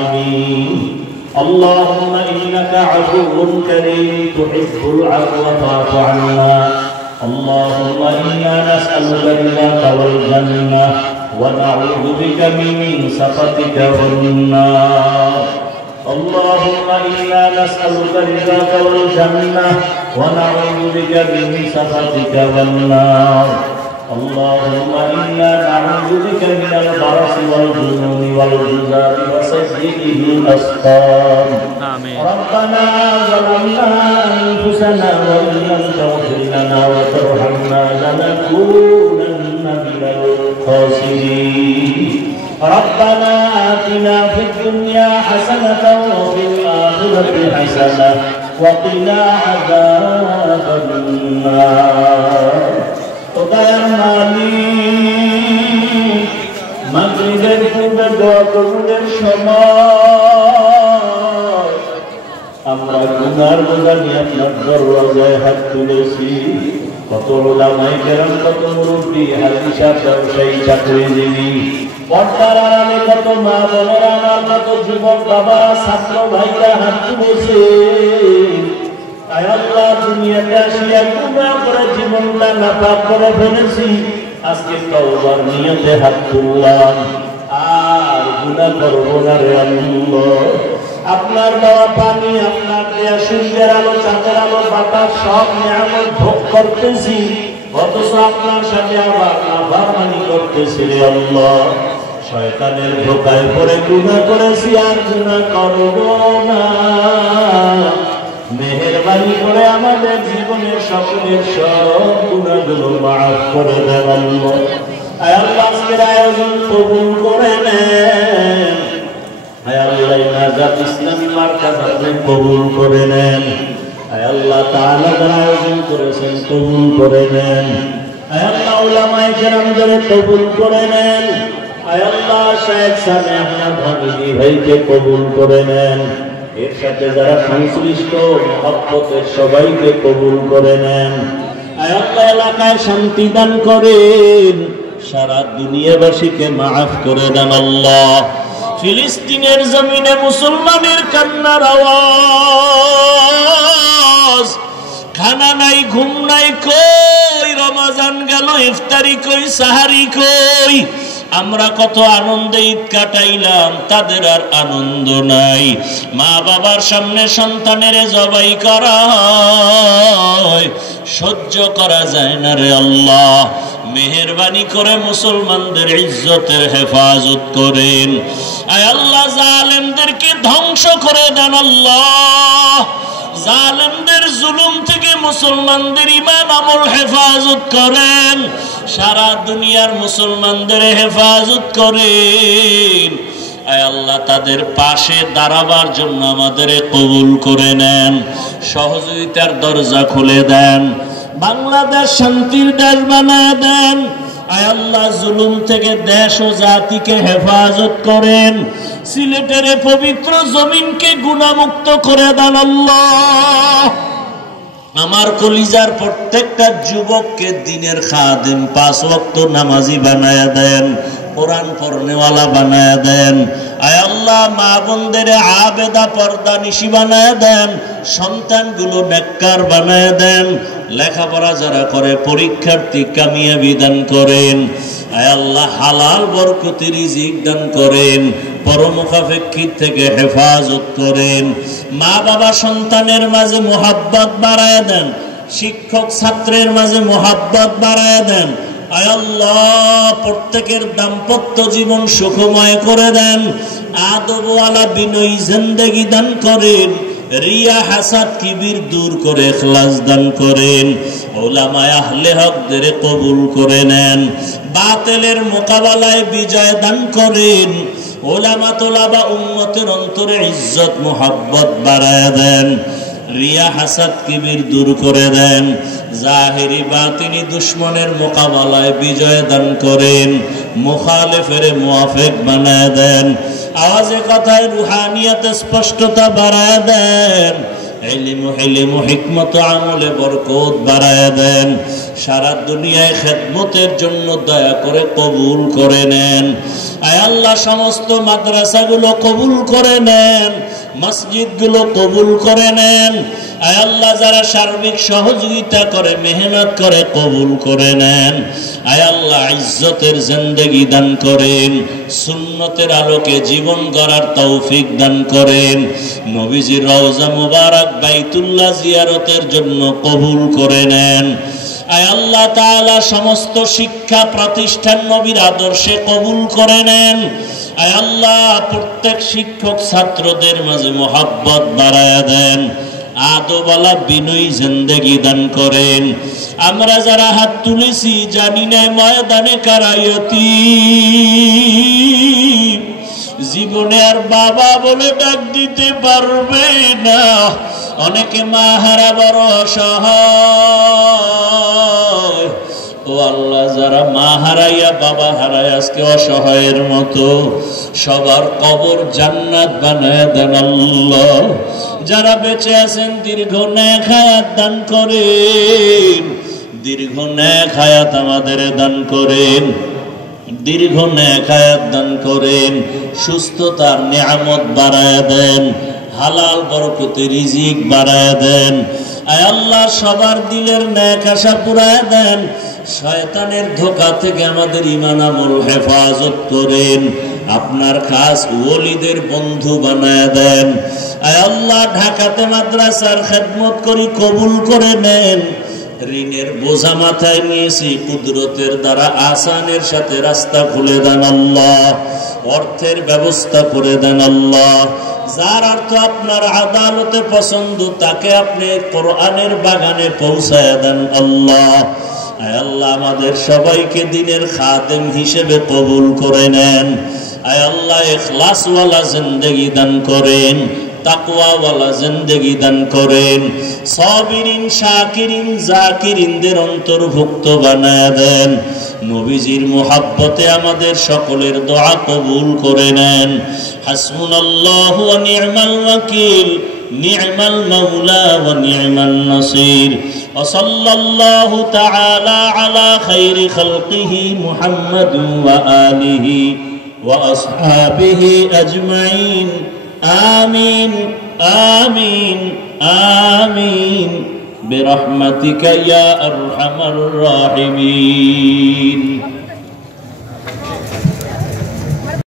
الراحمين اللهم إنك عفو كريم تحب العفو فاعف عنا اللهم إنا نسألك رضاك والجنة ونعوذ بك من سخطك والنار اللهم إنا نسألك رضاك والجنة ونعوذ بك من سخطك والنار اللهم إنا نعوذ بك من البرص والجنون والجذام وسيئه الأسقام ربنا ظلمنا أنفسنا وإن لم تغفر لنا وترحمنا لنكونن من الخاسرين ربنا آتنا في الدنيا حسنة وفي الآخرة حسنة وقنا عذاب النار দয়ার মালিক মাগরিবের পূর্বে দোয়া কবুলের সময় আমরা গুনার বোঝা নিয়ে আপনার দরওয়াজায় হাত তুলেছি কত ওলামায়ে কেরাম কত মুরব্বী হাজী সাহেব ব্যবসায়ী চাকরিজীবী পর্দার আড়ালে কত মা বোনেরা আমার মতো যুবক বাবারা ছাত্র ভাইরা হাত তুলেছে আয় আল্লাহ দুনিয়াতে আসিয়া গুনাহ করে জীবনটা নাপাক করে ফেলেছি আজকে তওবার নিয়তে হাত তুললাম আর গুনাহ করব না রে আল্লাহ আপনার দেওয়া পানি আপনার দেয়া সূর্যের আলো চাঁদের আলো বাতাস সব নিয়ামত ভোগ করতেছি অথচ আপনার সাথে আবার নাফরমানি করতেছি রে আল্লাহ শয়তানের ধোঁকায় পড়ে গুনাহ করেছি আর গুনাহ করব না মেহেরবানি করে আমাদের জীবনের সকলের সব গুনাহগুলো মাফ করে দেন আল্লাহ আয় আল্লাহ আজকের আয়োজন কবুল করে নেন আয় আল্লাহ নাজাত ইসলামী মার্কাজ আপনি কবুল করে নেন আয় আল্লাহ তাআলা যারা আয়োজন করেছেন কবুল করে নেন আয় আল্লাহ উলামায়ে কেরামদের কবুল করে নেন আয় আল্লাহ শেখ সাহেব আহমদ হামিদি ভাইকে কবুল করে নেন এর সাথে যারা সংশ্লিষ্ট মহব্বতের সবাইকে কবুল করে নেন আয় আল্লাহ এলাকায় শান্তি দান করেন সারা দুনিয়াবাসীকে মাফ করে দেন আল্লাহ ফিলিস্তিনের জমিনে মুসলমানের কান্নার আওয়াজ খানা নাই ঘুম নাই কই রমজান গেল ইফতারি কই সাহারি কই আমরা কত আনন্দে ঈদ কাটাইলাম তাদের আর আনন্দ নাই মা বাবার সামনে সন্তানের জবাই করা হয় সহ্য করা যায় না রে আল্লাহ মেহেরবানি করে মুসলমানদের ইজ্জতের হেফাজত করেন আয় আল্লাহ জালেমদেরকে ধ্বংস করে দেন আল্লাহ জালেমদের জুলুম থেকে মুসলমানদের ঈমান আমল হেফাজত করেন সারা দুনিয়ার মুসলমানদের হেফাজত করেন আয় আল্লাহ তাদের পাশে দাঁড়াবার জন্য আমাদের কবুল করে নেন সহযোগিতার দরজা খুলে দেন বাংলাদেশ শান্তির দেশ বানায় দেন আয় আল্লাহ জুলুম থেকে দেশ ও জাতিকে হেফাজত করেন সিলেটের পবিত্র জমিনকে গুনাহমুক্ত করে দেন আল্লাহ আমার কলিজার প্রত্যেকটা যুবককে দিনের খাদেম পাঁচ ওয়াক্ত নামাজি বানায়া দেন কোরআন পড়নেওয়ালা বানায়া দেন আয় আল্লাহ মা বোনদের আবেদা পর্দা নিশি বানায়া দেন সন্তানগুলো নেককার বানায়া দেন লেখাপড়া যারা করে পরীক্ষার্থী কামিয়াবি দান করেন আয় আল্লাহ হালাল বরকতি রিজিক দান করেন পরমুখাপেক্ষিত থেকে হেফাজত করেন মা বাবা সন্তানের মাঝে মোহাব্বত বাড়ায় দেন শিক্ষক ছাত্রের মাঝে মোহাব্বত বাড়ায় দেন আয় আল্লাহ প্রত্যেকের দাম্পত্য জীবন সুখময় করে দেন আদবওয়ালা বিনয়ী জিন্দেগি দান করেন রিয়া হাসাদ কিবির দূর করে ইখলাস দান করেন উলামায়ে আহলে হকদের কবুল করে নেন বাতিলের মোকাবেলায় বিজয় দান করেন উলামা তোলাবা উম্মতের অন্তরে ইজ্জত মোহাব্বত বাড়ায় দেন রিয়া হাসাদ কিবির দূর করে দেন জাহিরি বাতিনি দুশ্মনের মোকাবেলায় বিজয় দান করেন মুখালিফের মুওয়াফিক বানায় দেন আওয়াজে কথায় রুহানিয়াতে স্পষ্টতা বাড়ায় দেন ইলম হিকমত আমলে বরকত বাড়ায়া দেন। সারা দুনিয়ায় খেদমতের জন্য দয়া করে কবুল করে নেন। আয় আল্লাহ, সমস্ত মাদ্রাসাগুলো কবুল করে নেন, মসজিদগুলো কবুল করে নেন। আয় আল্লাহ, যারা সার্বিক সহযোগিতা করে, মেহনত করে, কবুল করে নেন। আয় আল্লাহ, ইজ্জতের জিন্দেগি দান করেন, সুন্নতের আলোকে জীবন গড়ার তৌফিক দান করেন। নবীজির রওজা মুবারক বাইতুল্লাহ জিয়ারতের জন্য কবুল করে নেন। আয় আল্লাহ তাআলা, সমস্ত শিক্ষা প্রতিষ্ঠান নবীর আদর্শে কবুল করে নেন। আয় আল্লাহ, প্রত্যেক শিক্ষক ছাত্রদের মাঝে মোহাব্বত বাড়ায়া দেন, আদবওয়ালা বিনয়ী জিন্দেগি দান করেন। আমরা যারা হাত তুলেছি জানি না ময়দানে কারায়তি জীবনে আর বাবা বলে ডাক দিতে পারবে না। অনেকে মা হারা বড় অসহায়। ও আল্লাহ, যারা মা হারাইয়া বাবা হারায় আজকে অসহায়ের মতো, সবার কবর জান্নাত বানায় দেন আল্লাহ। যারা বেঁচে আছেন দীর্ঘ নেক হায়াত দান করেন, দীর্ঘ নেক হায়াত আমাদের দান করেন, দীর্ঘ নেক হায়াত দান করেন। সুস্থতার নিয়ামত বাড়ায় দেন, হালাল বরকতে রিজিক বাড়ায় দেন। আয় আল্লাহ, সবার দিলের নেক আশা পুরায় দেন। শয়তানের ধোঁকা থেকে আমাদের ঈমান আমল হেফাজত করেন। আপনার খাস ওলিদের বন্ধু বানায় দেন। আয় আল্লাহ, ঢাকাতে মাদ্রাসার খেদমত করি, কবুল করে নেন। ঋণের বোঝা মাথায় নিয়েছি, কুদরতের দ্বারা আসানের সাথে রাস্তা খুলে দেন আল্লাহ। অর্থের ব্যবস্থা করে দেন আল্লাহ। যার অর্থ আপনার আদালতে পছন্দ, তাকে আপনি কোরআনের বাগানে পৌঁছায় দেন আল্লাহ। আয় আল্লাহ, আমাদের সবাইকে দিনের খাদেম হিসেবে কবুল করে নেন। আয় আল্লাহ, ইখলাসওয়ালা জিন্দেগি দান করেন, তাকওয়াওয়ালা জিন্দেগি দান করেন। সাবিরিন, শাকিরিন, জাকিরিনদের অন্তর্ভুক্ত বানায় দেন। নবীজির মুহাব্বতে আমাদের সকলের দোয়া কবুল করে নেন। হাসবুনাল্লাহু ওয়া নি'মাল ওয়াকিল, নি'মাল মাওলা ওয়া নি'মান নাসির। ওয়া সাল্লাল্লাহু তাআলা আলা খাইরি খালকিহি মুহাম্মাদিন ওয়া আলিহি ওয়া আসহাবিহি আজমাইন। آمين آمين آمين برحمتك يا أرحم الراحمين।